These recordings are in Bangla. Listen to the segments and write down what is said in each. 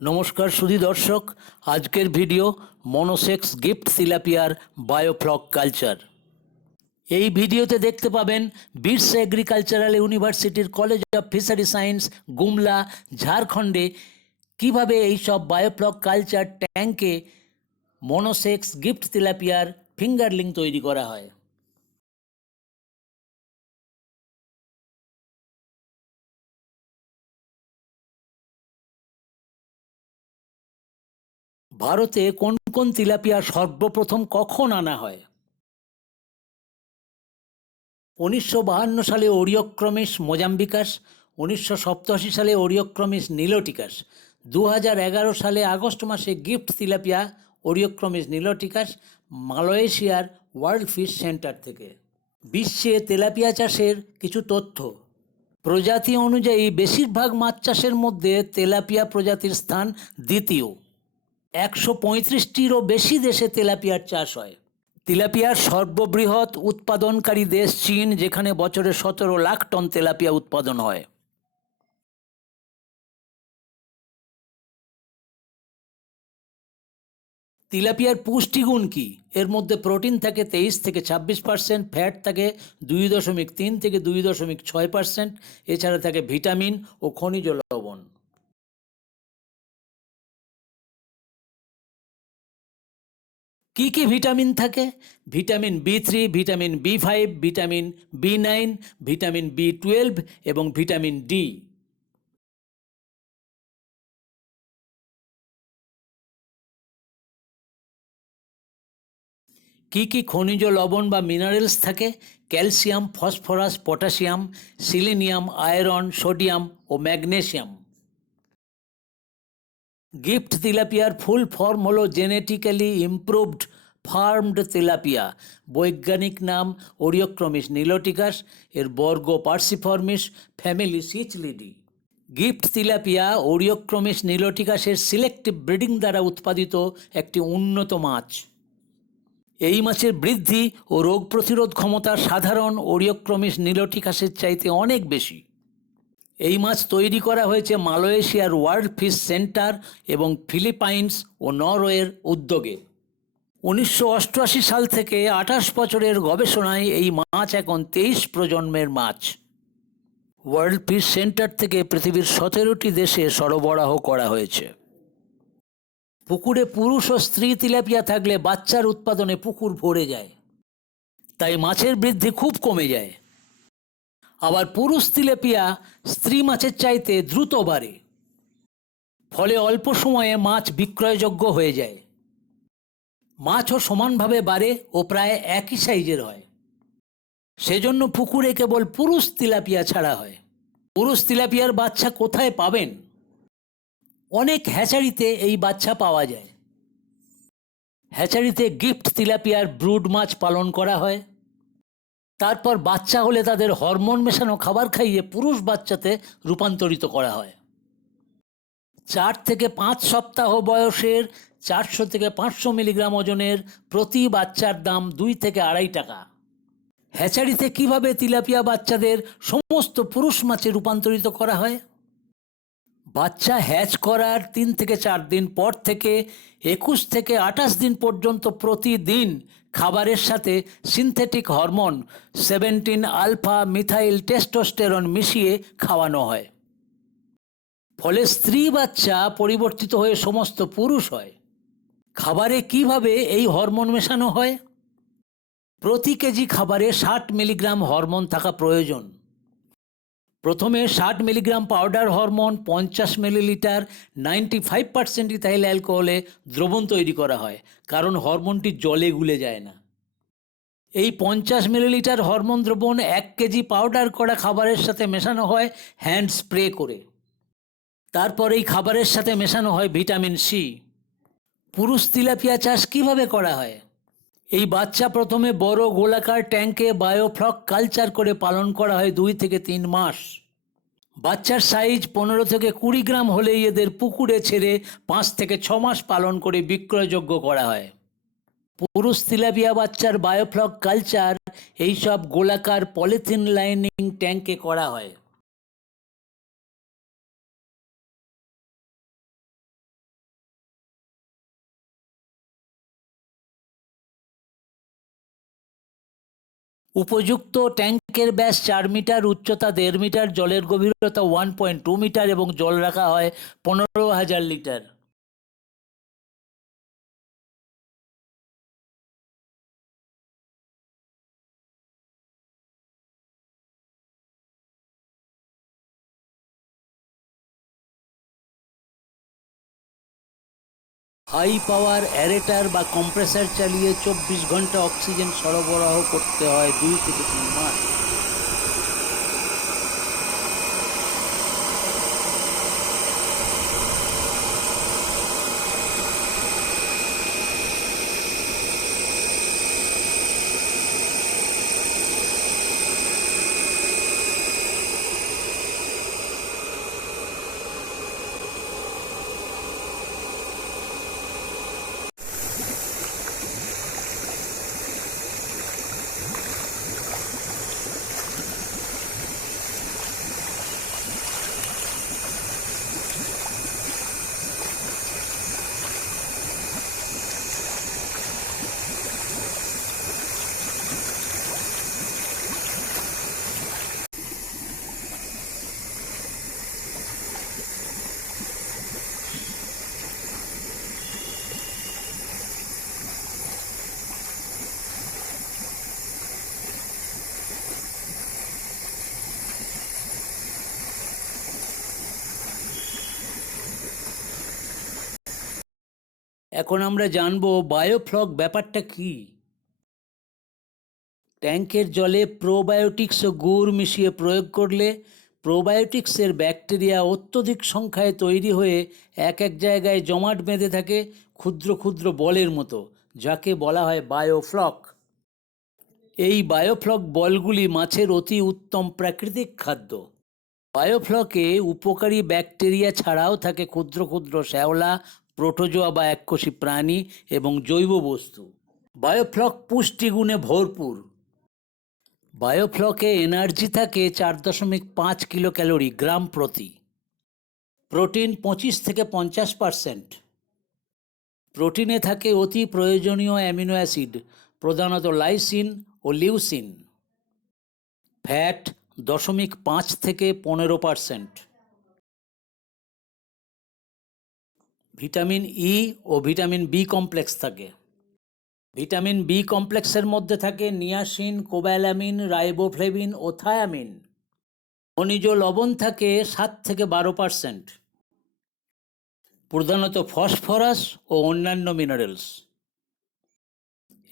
নমস্কার সুধি দর্শক, আজকের ভিডিও মনোসেক্স গিফট সিলাপিয়ার বায়োফ্লক কালচার। এই ভিডিওতে দেখতে পাবেন বিরসা এগ্রিকালচারাল ইউনিভার্সিটির college of fishery science, Gumla, ঝাড়খণ্ডে কীভাবে এই সব বায়োফ্লক কালচার ট্যাঙ্কে মনোসেক্স গিফট তিলাপিয়ার ফিঙ্গারলিং তৈরি করা হয়। ভারতে কোন কোন তিলাপিয়া সর্বপ্রথম কখন আনা হয়? উনিশশো বাহান্ন সালে ওরিওক্রমিস মোজাম্বিকাস, উনিশশো সপ্তাশি সালে ওরিওক্রমিস নীলোটিকাস দু হাজার এগারো সালে আগস্ট মাসে গিফট তিলাপিয়া ওরিওক্রমিস নীলোটিকাস মালয়েশিয়ার ওয়ার্ল্ড ফিশ সেন্টার থেকে। বিশ্বে তেলাপিয়া চাষের কিছু তথ্য। প্রজাতি অনুযায়ী বেশিরভাগ মাছ চাষের মধ্যে তেলাপিয়া প্রজাতির স্থান দ্বিতীয়। একশো পঁয়ত্রিশটিরও বেশি দেশে তেলাপিয়ার চাষ হয়। তেলাপিয়ার সর্ববৃহৎ উৎপাদনকারী দেশ চীন, যেখানে বছরে সতেরো লাখ টন তেলাপিয়া উৎপাদন হয়। তিলাপিয়ার পুষ্টিগুণ কি? এর মধ্যে প্রোটিন থাকে তেইশ থেকে ছাব্বিশ পার্সেন্ট, ফ্যাট থাকে দুই দশমিক তিন থেকে দুই দশমিক ছয় পার্সেন্ট, এছাড়া থাকে ভিটামিন ও খনিজ লবণ। কি কি ভিটামিন থাকে? Vitamin B three, vitamin B five, vitamin B nine, vitamin B twelve এবং ভিটামিন ডি। কি কি খনিজ লবণ বা মিনারেলস থাকে? Calcium, phosphorus, potassium, selenium, iron, sodium ও ম্যাগনেসিয়াম গিফট তিলাপিয়ার ফুল ফর্ম হলো জেনেটিক্যালি ইমপ্রুভড ফার্মড তেলাপিয়া বৈজ্ঞানিক নাম ওরিওক্রমিস নিলোটিকাস এর বর্গ Perciformes family Cichlidae GIFT tilapia Oreochromis নিলোটিকাসের selective breeding দ্বারা উৎপাদিত একটি উন্নত মাছ। এই মাছের বৃদ্ধি ও রোগ প্রতিরোধ ক্ষমতা সাধারণ ওরিওক্রমিস নিলোটিকাসের চাইতে অনেক বেশি। এই মাছ তৈরি করা হয়েছে মালয়েশিয়ার ওয়ার্ল্ড ফিশ সেন্টার এবং ফিলিপাইন্স ও নরওয়ের উদ্যোগে। উনিশশো অষ্টআশি সাল থেকে আঠাশ বছরের গবেষণায় এই মাছ এখন তেইশ প্রজন্মের মাছ। ওয়ার্ল্ড ফিশ সেন্টার থেকে পৃথিবীর সতেরোটি দেশে সরবরাহ করা হয়েছে। পুকুরে পুরুষ ও স্ত্রী তিলাপিয়া থাকলে বাচ্চার উৎপাদনে পুকুর ভরে যায়। তাই মাছের বৃদ্ধি খুব কমে যায়। আবার পুরুষ তিলেপিয়া স্ত্রী মাছের চাইতে দ্রুত বাড়ে। ফলে অল্প সময়ে মাছ বিক্রয়যোগ্য হয়ে যায়। মাছও সমানভাবে বাড়ে ও প্রায় একই সাইজের হয়। সেজন্য পুকুরে কেবল পুরুষ তিলাপিয়া ছাড়া হয়। পুরুষ তিলাপিয়ার বাচ্চা কোথায় পাবেন? অনেক হ্যাচারিতে এই বাচ্চা পাওয়া যায়। হ্যাচারিতে গিফট তিলাপিয়ার ব্রুড মাছ পালন করা হয়। তারপর বাচ্চা হলে তাদের হরমোন মেশানো খাবার খাইয়ে পুরুষ বাচ্চাতে রূপান্তরিত করা হয়। চার থেকে পাঁচ সপ্তাহ বয়সের চারশো থেকে পাঁচশো মিলিগ্রাম ওজনের প্রতি বাচ্চার দাম দুই থেকে আড়াই টাকা। হ্যাচারিতে কীভাবে তিলাপিয়া বাচ্চাদের সমস্ত পুরুষ মাছে রূপান্তরিত করা হয়? বাচ্চা হ্যাচ করার তিন থেকে চার দিন পর থেকে একুশ থেকে আঠাশ দিন পর্যন্ত প্রতিদিন খাবারের সাথে synthetic hormone seventeen alpha methyl testosterone মিশিয়ে খাওয়ানো হয়। ফলে স্ত্রী বাচ্চা পরিবর্তিত হয়ে সমস্ত পুরুষ হয়। খাবারে কীভাবে এই হরমোন মেশানো হয়? প্রতি কেজি খাবারে ষাট মিলিগ্রাম হরমোন থাকা প্রয়োজন। প্রথমে ষাট মিলিগ্রাম পাউডার হরমোন, পঞ্চাশ millilitre, ninety five percent ethyl অ্যালকোহলে দ্রবণ তৈরি করা হয়, কারণ হরমোনটি জলে গুলে যায় না। এই পঞ্চাশ মিলিলিটার হরমোন দ্রবণ এক কেজি পাউডার করা খাবারের সাথে মেশানো হয় হ্যান্ড স্প্রে করে। তারপর এই খাবারের সাথে মেশানো হয় ভিটামিন সি। পুরুষ তিলাপিয়া চাষ কীভাবে করা হয়? এই বাচ্চা প্রথমে বড় গোলাকার ট্যাঙ্কে বায়োফ্লক কালচার করে পালন করা হয় দুই থেকে তিন মাস। বাচ্চার সাইজ পনেরো থেকে কুড়ি গ্রাম হলেই এদের পুকুরে ছেড়ে পাঁচ থেকে ছ মাস পালন করে বিক্রয়যোগ্য করা হয়। পুরুষ তিলাপিয়া বাচ্চার বায়োফ্লক কালচার, এইসব গোলাকার পলিথিন লাইনিং ট্যাঙ্কে করা হয়। উপযুক্ত ট্যাঙ্কের ব্যাস চার মিটার, উচ্চতা দেড় মিটার, জলের গভীরতা ওয়ান পয়েন্ট টু মিটার এবং জল রাখা হয় পনেরো হাজার লিটার। হাই পাওয়ার অ্যারেটার বা কম্প্রেসার চালিয়ে চব্বিশ ঘণ্টা অক্সিজেন সরবরাহ করতে হয় দুই থেকে তিন মাস। এখন আমরা জানব বায়োফ্লক ব্যাপারটা কি? ট্যাঙ্কের জলে প্রোবায়োটিক্স ও গুড় মিশিয়ে প্রয়োগ করলে প্রোবায়োটিক্সের ব্যাকটেরিয়া অত্যধিক সংখ্যায় তৈরি হয়ে এক এক জায়গায় জমাট বেঁধে থাকে ক্ষুদ্র ক্ষুদ্র বলের মতো, যাকে বলা হয় বায়োফ্লক। এই বায়োফ্লক বলগুলি মাছের অতি উত্তম প্রাকৃতিক খাদ্য। বায়োফ্লকে উপকারী ব্যাকটেরিয়া ছাড়াও থাকে ক্ষুদ্র ক্ষুদ্র শ্যাওলা প্রোটোজোয়া বা এককোষী প্রাণী এবং জৈব বস্তু। বায়োফ্লক পুষ্টিগুণে ভরপুর। বায়োফ্লকে এনার্জি থাকে চার দশমিক পাঁচ কিলো ক্যালোরি গ্রাম প্রতি। প্রোটিন পঁচিশ থেকে পঞ্চাশ পার্সেন্ট। প্রোটিনে থাকে অতি প্রয়োজনীয় অ্যামিনো অ্যাসিড, প্রধানত লাইসিন ও লিউসিন। ফ্যাট দশমিক পাঁচ থেকে পনেরো পার্সেন্ট। ভিটামিন ই ও ভিটামিন বি কমপ্লেক্স থাকে। ভিটামিন বি কমপ্লেক্সের মধ্যে থাকে নিয়াসিন কোব্যালামিন রাইবোফ্লেভিন ও থায়ামিন। খনিজ লবণ থাকে সাত থেকে বারো পার্সেন্ট। প্রধানত ফসফরাস ও অন্যান্য মিনারেলস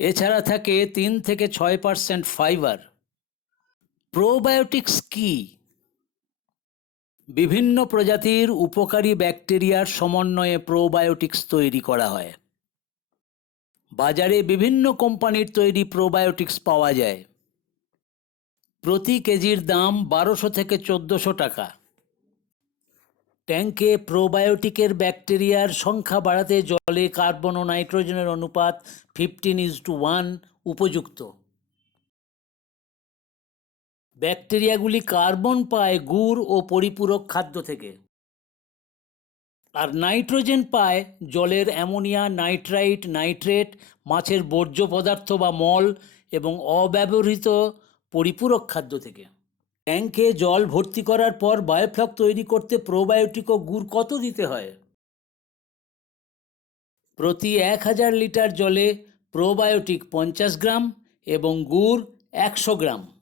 এছাড়া থাকে তিন থেকে ছয় পার্সেন্ট ফাইবার। প্রোবায়োটিক্স কি? বিভিন্ন প্রজাতির উপকারী ব্যাকটেরিয়ার সমন্বয়ে প্রোবায়োটিক্স তৈরি করা হয়। বাজারে বিভিন্ন কোম্পানির তৈরি প্রোবায়োটিক্স পাওয়া যায়। প্রতি কেজির দাম বারোশো থেকে চোদ্দোশো টাকা। ট্যাঙ্কে প্রোবায়োটিকের ব্যাকটেরিয়ার সংখ্যা বাড়াতে জলে কার্বন ও নাইট্রোজেনের অনুপাত ফিফটিন ইজ টু ওয়ান উপযুক্ত। ব্যাকটেরিয়াগুলি কার্বন পায় গুড় ও পরিপূরক খাদ্য থেকে। আর নাইট্রোজেন পায় জলের অ্যামোনিয়া, নাইট্রাইট, নাইট্রেট, মাছের বর্জ্য পদার্থ বা মল এবং অব্যবহৃত পরিপূরক খাদ্য থেকে। ট্যাঙ্কে জল ভর্তি করার পর বায়োফ্লক তৈরি করতে প্রোবায়োটিক ও গুড় কত দিতে হয়? প্রতি এক হাজার লিটার জলে প্রোবায়োটিক পঞ্চাশ গ্রাম এবং গুড় একশো গ্রাম।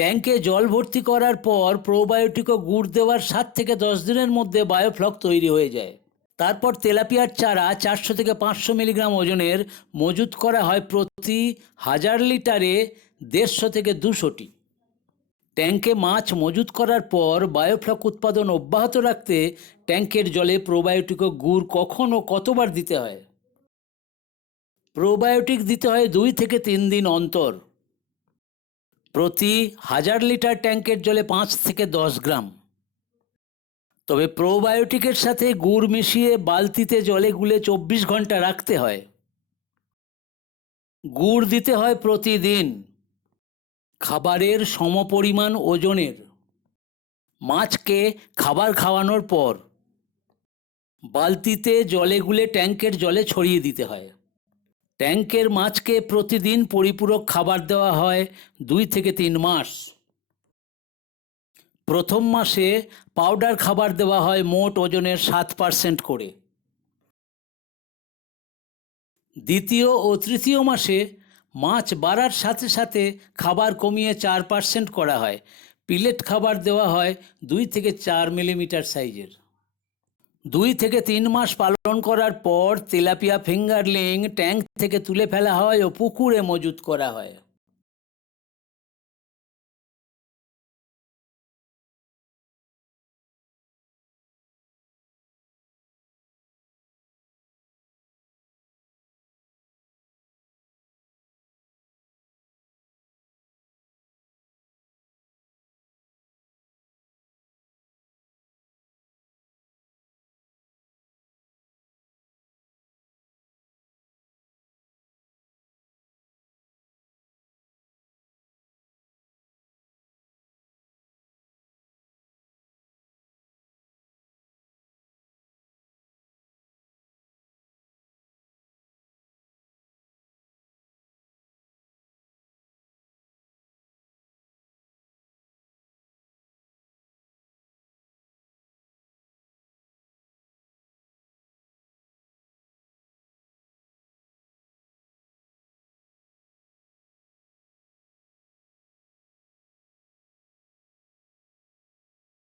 ট্যাঙ্কে জল ভর্তি করার পর প্রোবায়োটিক ও গুড় দেওয়ার সাত থেকে দশ দিনের মধ্যে বায়োফ্লক তৈরি হয়ে যায়। তারপর তেলাপিয়ার চারা চারশো থেকে পাঁচশো মিলিগ্রাম ওজনের মজুত করা হয় প্রতি হাজার লিটারে দেড়শো থেকে দুশোটি। ট্যাঙ্কে মাছ মজুত করার পর বায়োফ্লক উৎপাদন অব্যাহত রাখতে ট্যাঙ্কের জলে প্রোবায়োটিক ও গুড় কখন ও কতবার দিতে হয়? প্রোবায়োটিক দিতে হয় দুই থেকে তিন দিন অন্তর। প্রতি হাজার লিটার ট্যাঙ্কের জলে পাঁচ থেকে দশ গ্রাম। তবে প্রোবায়োটিকের সাথে গুড় মিশিয়ে বালতিতে জলে গুলে চব্বিশ ঘণ্টা রাখতে হয়। গুড় দিতে হয় প্রতিদিন। খাবারের সমপরিমাণ ওজনের। মাছকে খাবার খাওয়ানোর পর। বালতিতে জলে গুলে ট্যাঙ্কের জলে ছড়িয়ে দিতে হয়। ট্যাঙ্কের মাছকে প্রতিদিন পরিপূরক খাবার দেওয়া হয় দুই থেকে তিন মাস। প্রথম মাসে পাউডার খাবার দেওয়া হয় মোট ওজনের সাত পার্সেন্ট করে। দ্বিতীয় ও তৃতীয় মাসে মাছ বাড়ার সাথে সাথে খাবার কমিয়ে চার পার্সেন্ট করা হয়। পিলেট খাবার দেওয়া হয় দুই থেকে চার মিলিমিটার সাইজের। দুই থেকে তিন মাস পালন করার পর তেলাপিয়া ফিঙ্গারলিং ট্যাঙ্ক থেকে তুলে ফেলা হয় ও পুকুরে মজুত করা হয়।